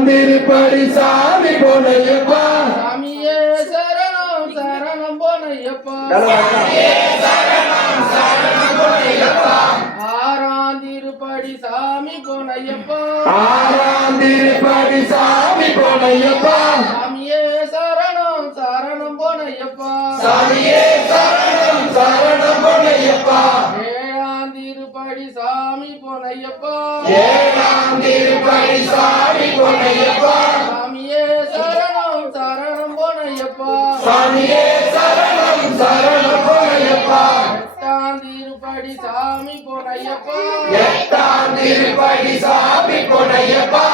திருப்படி சாமி பொன்னையப்பா சாமியே சரணம் சரணம் பொன்னையப்பா ஆறாம் திருப்படி சாமி பொன்னையப்பா சாமியே சரணம் சரணம் பொன்னையப்பா ஏழாம் திருப்படி சாமி பொன்னையப்பா சாமியே சரணம் சரணம் பொன்னையப்பா எட்டாம் திருப்படி சாமி பொன்னையப்பா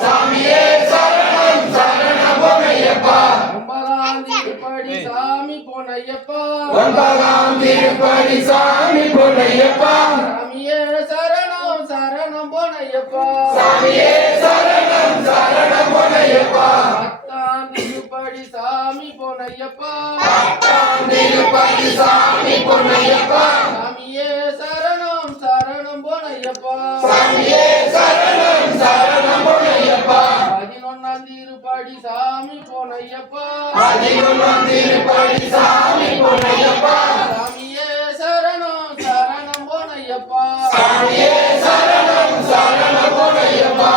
சாமியே சரணம் சரணம் பொன்னையப்பா ஒன்பதாம் திருப்படி சாமி பொன்னையப்பா சாமியே சரணம் சரணம் பொன்னையப்பா பத்தாம் திருப்படி சாமி பொன்னையப்பா சாமியே சரணம் சரணம் பொன்னையப்பா பதினொன்னாம் திருப்படி சாமி பொன்னையப்பா சாமியே சரணம் சரணம் பொன்னையப்பா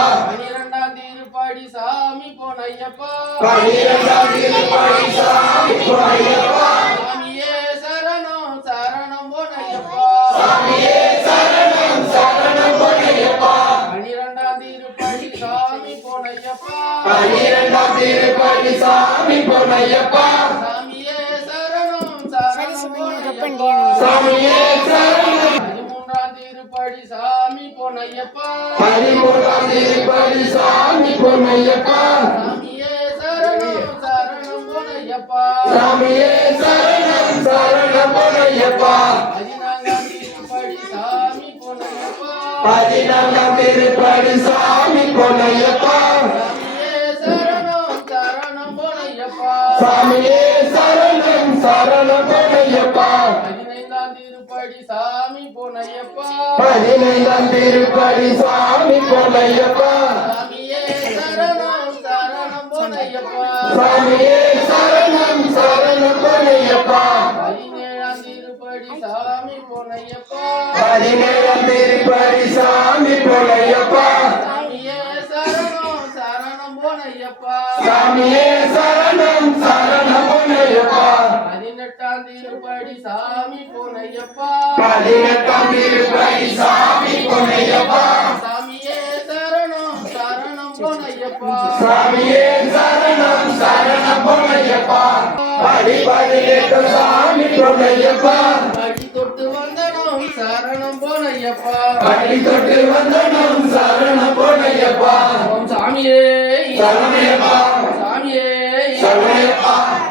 பனிரெண்டாம் திருப்படி சாமி பொன்னையப்பா சாமியே சரணம் சரணம் பொன்னையப்பா பனிரெண்டாம் திருப்படி சாமி பொன்னையப்பா சாமியே சரணம் சரணம் பொன்னையப்பா பதிமூன்றாம் திருப்படி சாமி பொன்னையப்பா சாமியே சரணம் சரணம் பொன்னையப்பா பதினான்காம் திருப்படி சாமி பொன்னையப்பா சாமியே சரணம் சரணம் பொன்னையப்பா பதினைந்தாம் திருப்படி சாமி பொன்னையப்பா சாமியே சரணம் சரணம் பொன்னையப்பா பதினேழாம் திருப்படி சாமி பொன்னையப்பா சாமியே சரணம் சரணம் பொன்னையப்பா பதினெட்டாம் திருப்படி சாமி பொன்னையப்பா சாமியே சரணம் சரணம் பொன்னையப்பா படி தொட்டு வந்தனம் சரணம் பொன்னையப்பா ஓம் சாமியே சாமியே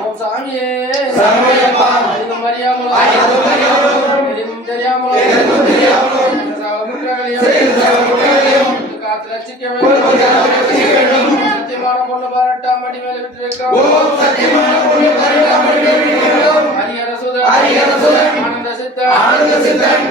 ஓம் சாமியே அறிவும் அறியாமலும் தெரியாமலும் காத்து ரசிக்க வேண்டும் சத்தியமான பொண்ணு பாராட்டாம் அடி மேல விட்டு ஹரிஹர சுதன் ஆனந்த சித்தன்